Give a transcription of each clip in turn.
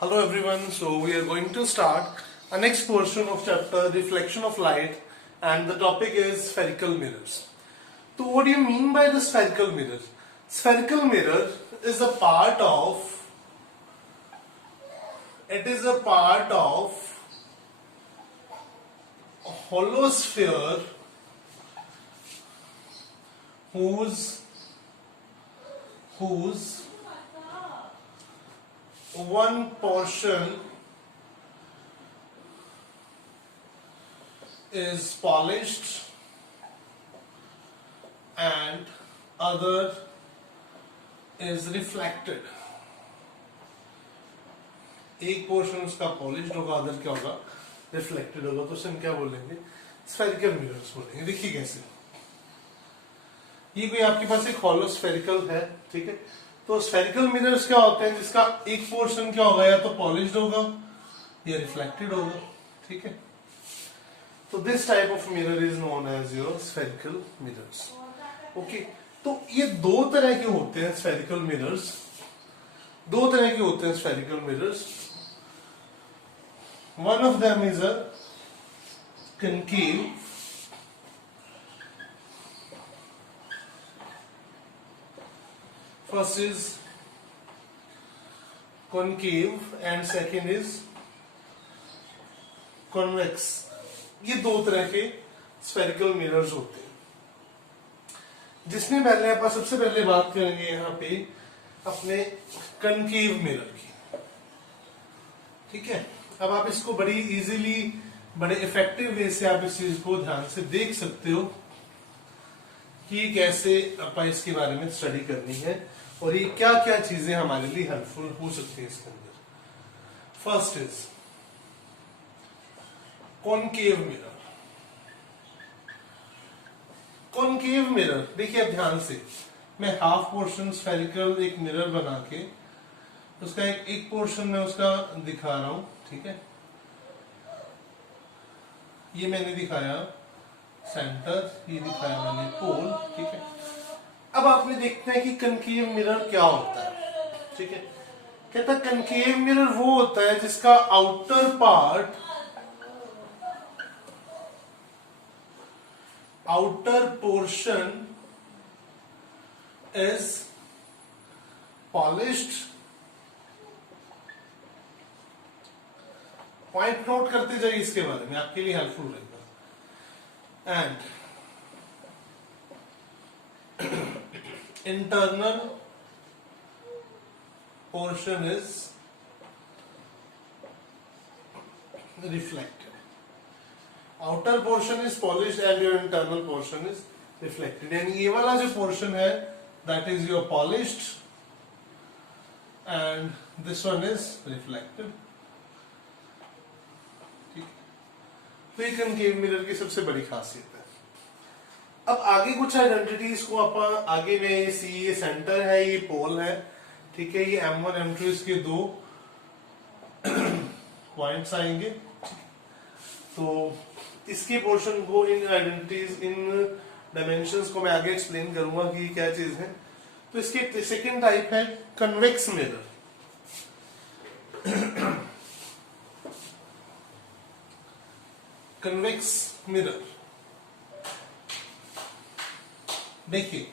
Hello everyone, so we are going to start a next portion of chapter reflection of light and the topic is spherical mirrors. So what do you mean by the spherical mirror? Spherical mirror is a part of a hollow sphere whose one portion is polished and other is reflected. एक portion उसका polished होगा, other क्या होगा, reflected होगा. तो उसे हम क्या बोलेंगे? स्फेरिकल मिरर्स बोलेंगे. देखिए कैसे, ये कोई आपके पास एक हॉलो स्फेरिकल है, ठीक है. तो स्फेरिकल मिरर्स क्या होते हैं जिसका एक पोर्शन क्या होगा, या तो पॉलिश्ड होगा या रिफ्लेक्टेड होगा, ठीक है. तो this type of mirror is known as your spherical mirrors. Okay, तो ये दो तरह के होते हैं स्फेरिकल मिरर्स. दो तरह के होते हैं spherical mirrors. One of them is a concave, first is concave and second is convex. ये दो तरह के स्फेरिकल मिरर्स होते हैं. जिसमें पहले आप सबसे पहले बात करेंगे यहाँ पे अपने कनकेव मिरर की, ठीक है. अब आप इसको बड़ी इजीली, बड़े इफेक्टिव वे से आप इस चीज को ध्यान से देख सकते हो कि कैसे अपन इसके बारे में स्टडी करनी है और ये क्या क्या चीजें हमारे लिए हेल्पफुल हो सकती है इसके अंदर. First is concave mirror. Concave mirror देखिए अब ध्यान से, मैं हाफ पोर्शन स्फेरिकल एक मिरर बना के उसका एक पोर्शन में उसका दिखा रहा हूं, ठीक है. ये मैंने दिखाया सेंटर, ये दिखाया मैंने पोल, ठीक है. अब आपने देखते हैं कि कनकेव मिरर क्या होता है, ठीक है. कहता है कनकेव मिरर वो होता है जिसका outer portion is polished. Point note करते जाइए इसके बारे में, आपके लिए हेल्पफुल रहेगा. And internal portion is reflected. Outer portion is polished and your internal portion is reflected. यानी ये वाला जो portion है that is your polished and this one is reflected. ठीक है. तो ये कनकेव मिरर की सबसे बड़ी खासियत है. अब आगे कुछ आइडेंटिटीज को अपन आगे में सी, ये सेंटर है, ये पोल है, ठीक है. ये M1 M2 इसके दो पॉइंट्स आएंगे. तो इसके पोर्शन को, इन आइडेंटिटीज, इन डायमेंशंस को मैं आगे एक्सप्लेन करूंगा कि क्या चीज है. तो इसके सेकंड टाइप है कन्वेक्स मिरर. कन्वेक्स मिरर देखिए,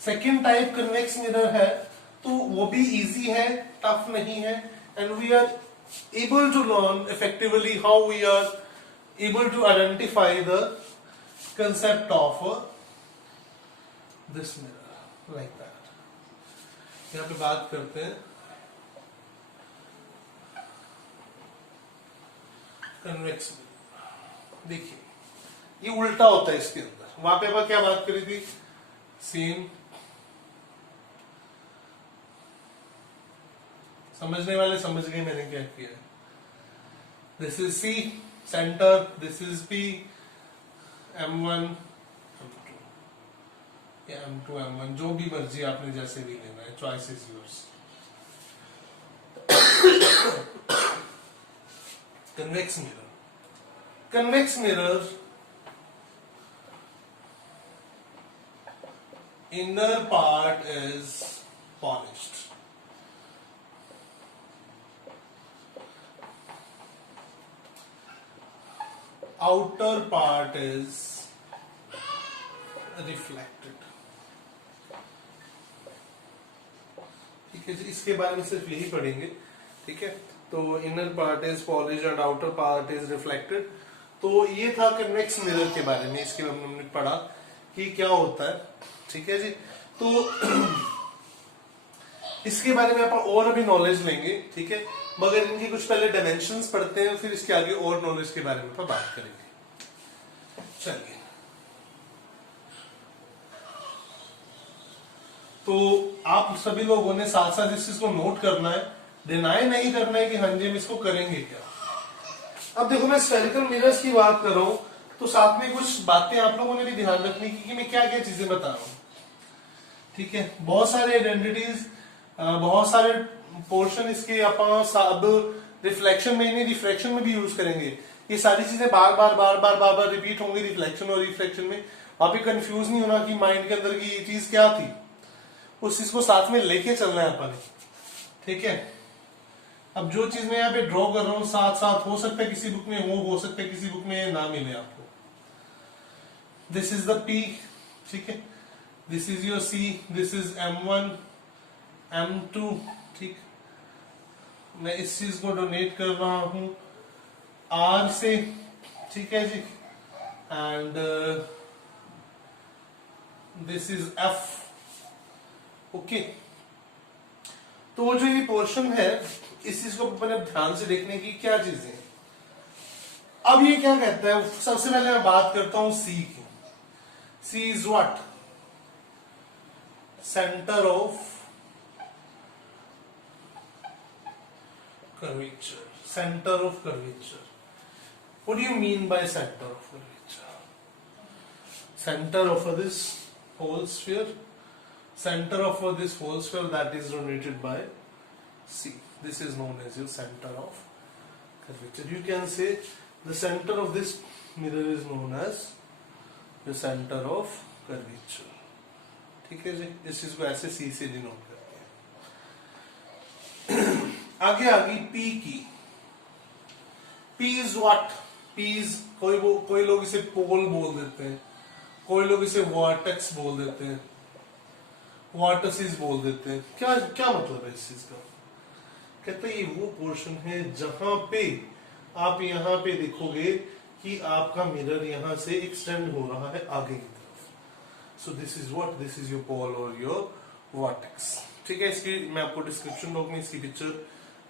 सेकेंड टाइप कन्वेक्स मिरर है, तो वो भी इजी है, टफ नहीं है. And we are able to learn effectively how we are able to identify the concept of this mirror like that. यहां पे बात करते हैं कन्वेक्स मिरर. देखिए ये उल्टा होता है इसके अंदर. वहां पे अपन क्या बात करी थी, सेम. समझने वाले समझ गए मैंने क्या किया. This is C centre, this is P, M1 M2 या M2 M1, जो भी मर्जी आपने जैसे भी लेना है, choice is yours. Convex mirror. Convex mirror inner part is polished. outer part is reflected। ठीक है जी, इसके बारे में सिर्फ यही पढ़ेंगे। ठीक है, तो inner part is polish and outer part is reflected. तो ये था कन्वेक्स मिरर के बारे में, इसके बारे में हमने पढ़ा कि क्या होता है। ठीक है जी, तो इसके बारे में आप और अभी नॉलेज लेंगे। ठीक है, मगर इनकी कुछ पहले डायमेंशंस पढ़ते हैं, फिर इसके आगे और नॉलेज के बारे में अपन बात करेंगे। चलिए, तो आप सभी लोगों ने साथ साथ इस चीज को नोट करना है, डिनाई नहीं करना है कि हाँ जी हम इसको करेंगे क्या। अब देखो, मैं स्फेरिकल मिरर्स की बात कर रहा हूं, तो साथ में कुछ बातें आप लोगों ने भी ध्यान रखनी की कि मैं क्या क्या चीजें बता रहा हूं। ठीक है, बहुत सारे आइडेंटिटीज, बहुत सारे पोर्शन इसके अब रिफ्लेक्शन में नहीं, रिफ्लेक्शन में भी यूज करेंगे। ये सारी चीजें बार बार रिपीट होंगी रिफ्लेक्शन और रिफ्लेक्शन में। आप भी कंफ्यूज नहीं होना कि माइंड के अंदर की ये चीज क्या थी, उस चीज को साथ में लेके चलना है अपन। ठीक है, अब जो चीज मैं यहाँ पे ड्रॉ कर रहा हूँ साथ साथ, हो सकता है किसी बुक में हो सकता है किसी बुक में ना मिले आपको। This is the P। ठीक है, this is your C, this is M1 M2। ठीक, मैं इस चीज को डोनेट कर रहा हूं R से। ठीक है जी, and this is F। Okay, तो जो ये पोर्शन है, इस चीज को अपने ध्यान से देखने की क्या चीजें। अब ये क्या कहता है, सबसे पहले मैं बात करता हूं C की। C is what? Centre of curvature, center of curvature. What do you mean by center of curvature? Center of this whole sphere, center of this whole sphere that is dominated by C. This is known as your center of curvature. You can say the center of this mirror is known as the center of curvature. ठीक है जी, इस चीज को ऐसे C से denote करते हैं। आगे आगे P की। P is what? P is, कोई लोग इसे पोल बोल देते हैं, कोई लोग इसे वर्टेक्स बोल देते हैं, वर्टिसेस बोल देते हैं। क्या क्या मतलब है इस चीज का? कहते हैं ये वो पोर्शन है जहां पे आप यहाँ पे देखोगे कि आपका मिरर यहां से एक्सटेंड हो रहा है आगे की तरफ। So this is what? This is your pole और योर वर्टेक्स। ठीक है, इसकी मैं आपको डिस्क्रिप्शन बॉक्स में इसकी पिक्चर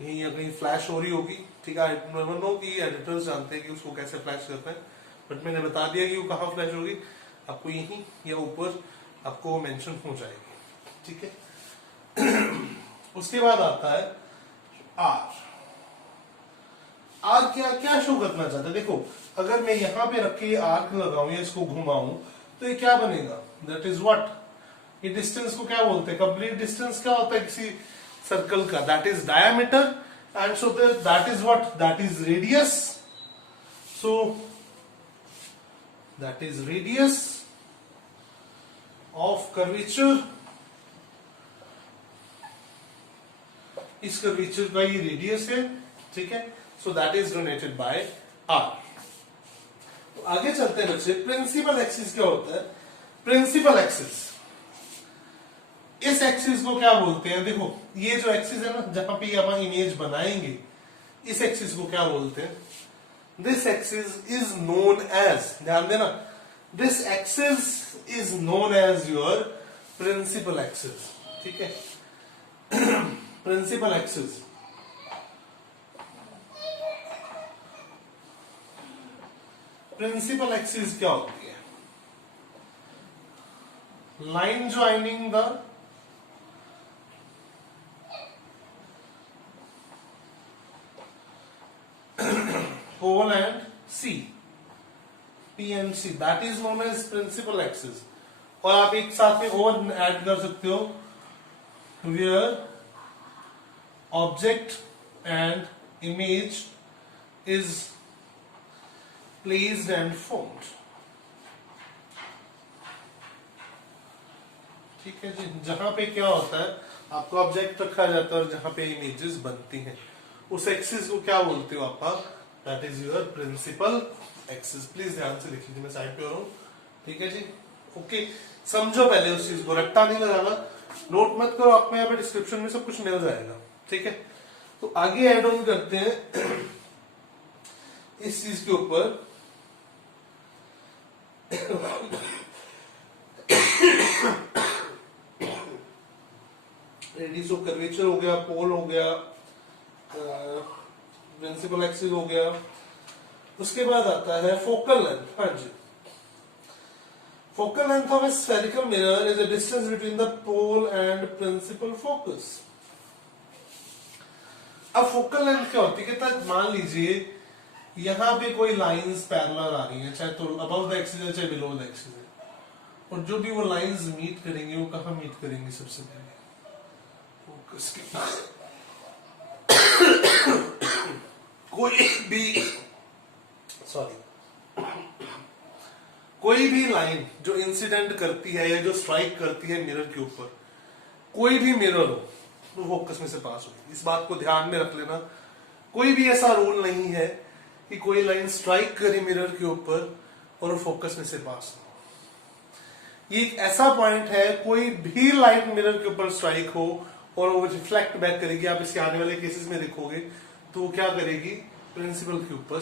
यहीं या कहीं फ्लैश हो रही होगी। ठीक है, आई डोंट नो कि एडिटर्स जानते हैं कि उसको कैसे फ्लैश करते हैं, बट मैंने बता दिया कि वो कहाँ फ्लैश होगी, आपको यहीं या ऊपर आपको मेंशन हो जाएगी। ठीक है, उसके बाद आता है R। R क्या क्या शो करना चाहता है? देखो, अगर मैं यहाँ पे रख के आर्क लगाऊं या इसको घुमाऊं तो ये क्या बनेगा? That is what? ये डिस्टेंस को क्या बोलते हैं? कंप्लीट डिस्टेंस क्या होता है किसी सर्कल का? That is diameter, and so that is what? That is radius. So that is radius of curvature. इस कर्वेचर का ये रेडियस है। ठीक है, so that is donated bye R। तो आगे चलते हैं बच्चे, प्रिंसिपल एक्सिस क्या होता है? प्रिंसिपल एक्सिस, इस एक्सिस को क्या बोलते हैं? देखो, ये जो एक्सिस है ना, जहां पे हम इमेज बनाएंगे, इस एक्सिस को क्या बोलते हैं? This axis is known as, ध्यान देना, this axis is known as your principal axis. ठीक है, प्रिंसिपल एक्सिस। प्रिंसिपल एक्सिस क्या होती है? Line joining the pole and C, P and C, that is known as principal axis। और आप एक साथ में और ऐड कर सकते हो, where object and image is placed and formed। ठीक है जी, जहां पे क्या होता है, आपका ऑब्जेक्ट रखा जाता है और जहां पे इमेजेस बनती हैं, उस एक्सिस को क्या बोलते हो आप? That is your principal axis. Please ध्यान से लिखिए, मैं साइड पे हो रहा हूँ, ठीक है जी। ओके, समझो पहले उस चीज को, रट्टा नहीं लगाना, नोट मत करो, आपको यहाँ पे डिस्क्रिप्शन में सब कुछ मिल जाएगा, ठीक है। तो आगे ऐड ऑन करते हैं इस चीज के ऊपर। रेडियस ऑफ कर्वेचर हो गया, पोल हो गया, प्रिंसिपल एक्सिस हो गया। उसके बाद आता है फोकल लेंथ। हाँ जी, focal length of a spherical mirror is a distance between the pole and principal focus। अब फोकल लेंथ क्या होती है कि मान लीजिए यहां पे कोई लाइंस पैरेलल आ रही है, चाहे तो अबव द एक्सिस है चाहे बिलो द एक्सिस है, और जो भी वो लाइंस मीट करेंगे वो कहां मीट करेंगे? सबसे पहले फोकस के कोई भी लाइन जो इंसिडेंट करती है या जो स्ट्राइक करती है मिरर के ऊपर, कोई भी मिरर हो तो फोकस में से पास होगी। इस बात को ध्यान में रख लेना। कोई भी ऐसा रूल नहीं है कि कोई लाइन स्ट्राइक करे मिरर के ऊपर और फोकस में से पास हो। ये एक ऐसा पॉइंट है, कोई भी लाइट मिरर के ऊपर स्ट्राइक हो और वो रिफ्लेक्ट बैक करेगी, आप इसके आने वाले केसेस में देखोगे, तो वो क्या करेगी? प्रिंसिपल के ऊपर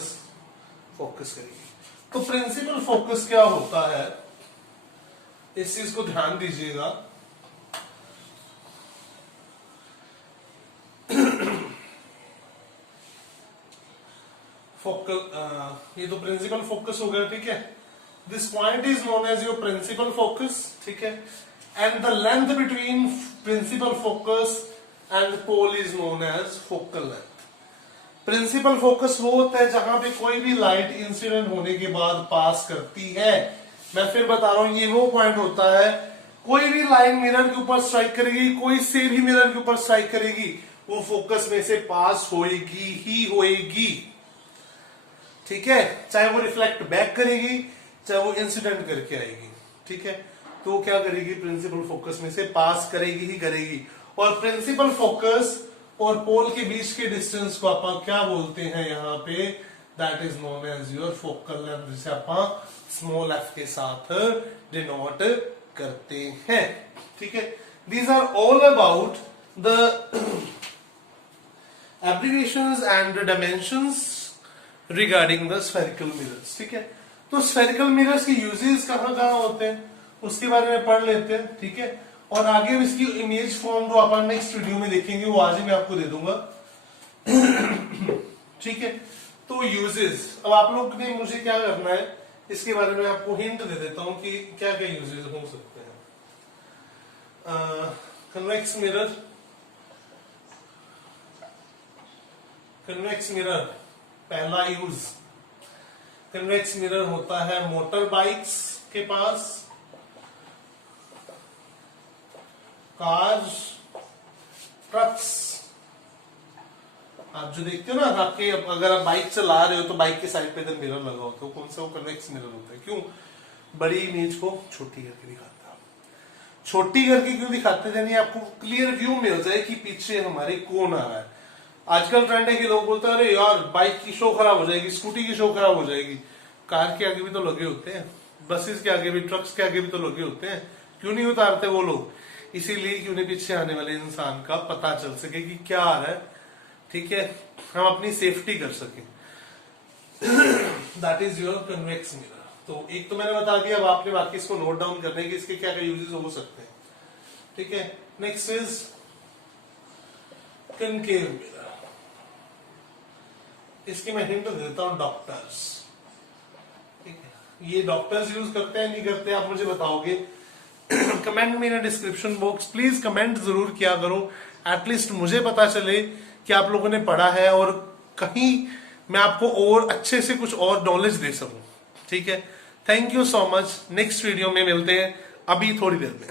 फोकस करेगी। तो प्रिंसिपल फोकस क्या होता है, इस चीज को ध्यान दीजिएगा। फोकल ये तो प्रिंसिपल फोकस हो गया, ठीक है। This point is known as your principal focus, ठीक है। And the length between principal focus and pole is known as focal length. Principal focus वो होता है जहां पे कोई भी लाइट इंसिडेंट होने के बाद पास करती है। मैं फिर बता रहा हूं, ये वो पॉइंट होता है, कोई भी लाइन मिरर के ऊपर स्ट्राइक करेगी, कोई से भी मिरर के ऊपर स्ट्राइक करेगी, वो फोकस में से पास होएगी ही होएगी, ठीक है। चाहे वो रिफ्लेक्ट बैक करेगी, चाहे वो इंसिडेंट करके आएगी, ठीक है। तो वो क्या करेगी? प्रिंसिपल फोकस में से पास करेगी ही करेगी। और प्रिंसिपल फोकस और पोल के बीच के डिस्टेंस को आप क्या बोलते हैं यहाँ पे? That is known as your focal length, जिसे आप स्मॉल एफ के साथ डिनोट करते हैं, ठीक है। These are all about the applications and dimensions regarding the spherical mirrors, ठीक है। तो स्फेरिकल मिरर्स के यूजेस कहाँ कहाँ होते हैं उसके बारे में पढ़ लेते हैं, ठीक है। और आगे इसकी इमेज फॉर्म जो अपन नेक्स्ट वीडियो में देखेंगे वो आज ही मैं आपको दे दूंगा, ठीक है। तो यूजेस, अब आप लोग ने मुझे क्या करना है इसके बारे में आपको हिंट दे देता हूं कि क्या क्या यूजेस हो सकते हैं। कन्वेक्स मिरर, कन्वेक्स मिरर पहला यूज। कन्वेक्स मिरर होता है मोटर बाइक्स के पास, कार्स, ट्रक्स। आप जो देखते हो ना, आपके अगर आप बाइक चला रहे हो तो बाइक के साइड पे इधर मिरर लगा होता है, कौन सा? वो कन्वेक्स मिरर होता है। क्यों? बड़ी इमेज को छोटी करके दिखाता है। छोटी करके क्यों दिखाते हैं? यानी आपको क्लियर व्यू मिल जाए कि पीछे हमारे कौन आ रहा है। आजकल ट्रेंड है कि लोग बोलते हैं अरे यार बाइक की शो खराब हो जाएगी, स्कूटी की शो खराब हो जाएगी। कार के आगे भी तो लगे होते हैं, बसेस के आगे भी, ट्रक्स के आगे भी तो लगे होते हैं, क्यों नहीं उतारते वो लोग? इसीलिए कि उन्हें पीछे आने वाले इंसान का पता चल सके कि क्या आ रहा है, ठीक है, हम अपनी सेफ्टी कर सके। That is your convex mirror. तो एक तो मैंने बता दिया, अब आपने बाकी इसको नोट डाउन करने की इसके क्या क्या यूजेस हो सकते हैं, ठीक है। Next is concave mirror. इसकी मैं हिंट देता हूं, डॉक्टर्स, ठीक है। ये डॉक्टर्स यूज करते हैं नहीं करते आप मुझे बताओगे कमेंट में in description box. Please comment जरूर किया करो, एटलीस्ट मुझे पता चले कि आप लोगों ने पढ़ा है और कहीं मैं आपको और अच्छे से कुछ और नॉलेज दे सकूं, ठीक है। Thank you so much. Next video में मिलते हैं अभी थोड़ी देर में।